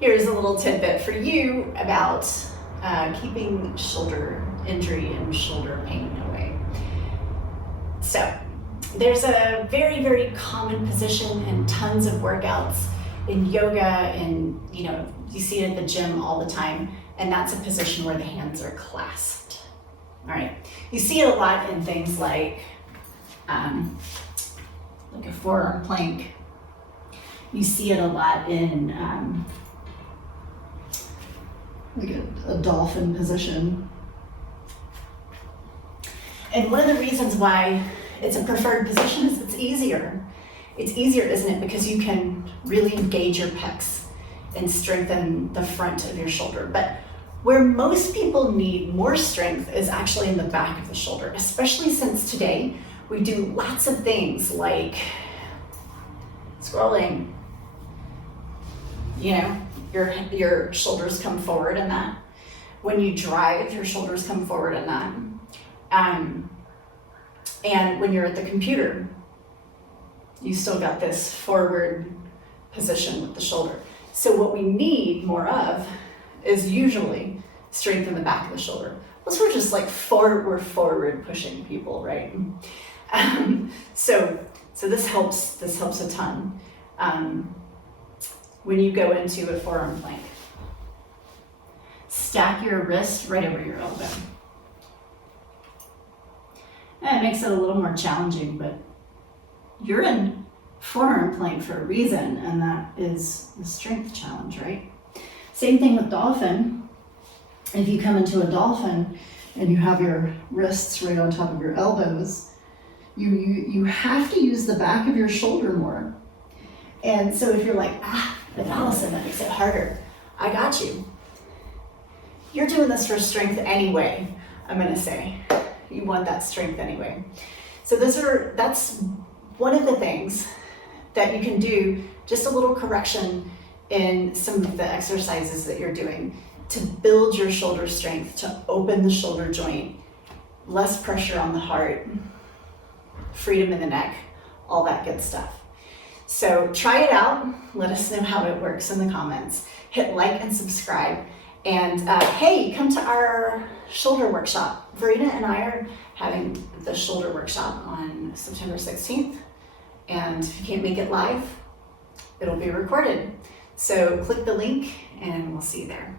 Here's a little tidbit for you about keeping shoulder injury and shoulder pain away. So there's a very, very common position in tons of workouts in yoga, and you see it at the gym all the time, and that's a position where the hands are clasped. All right, you see it a lot in things like a forearm plank. You see it a lot in like a dolphin position. And one of the reasons why it's a preferred position is it's easier. It's easier, isn't it? Because you can really engage your pecs and strengthen the front of your shoulder. But where most people need more strength is actually in the back of the shoulder, especially since today we do lots of things like scrolling. Your shoulders come forward in that. When you drive, your shoulders come forward in that. And when you're at the computer, you still got this forward position with the shoulder. So what we need more of is usually strength in the back of the shoulder. Unless we're just like forward pushing people, right? So this helps a ton. When you go into a forearm plank, stack your wrist right over your elbow. And it makes it a little more challenging, but you're in forearm plank for a reason, and that is the strength challenge, right? Same thing with dolphin. If you come into a dolphin and you have your wrists right on top of your elbows, you have to use the back of your shoulder more. And so if you're like, but Allison, that makes it harder, I got you. You're doing this for strength anyway, I'm gonna say. You want that strength anyway. So that's one of the things that you can do, just a little correction in some of the exercises that you're doing to build your shoulder strength, to open the shoulder joint, less pressure on the heart, freedom in the neck, all that good stuff. So try it out. Let us know how it works in the comments. Hit like and subscribe. And hey, come to our shoulder workshop. Verena and I are having the shoulder workshop on September 16th. And if you can't make it live, it'll be recorded. So click the link and we'll see you there.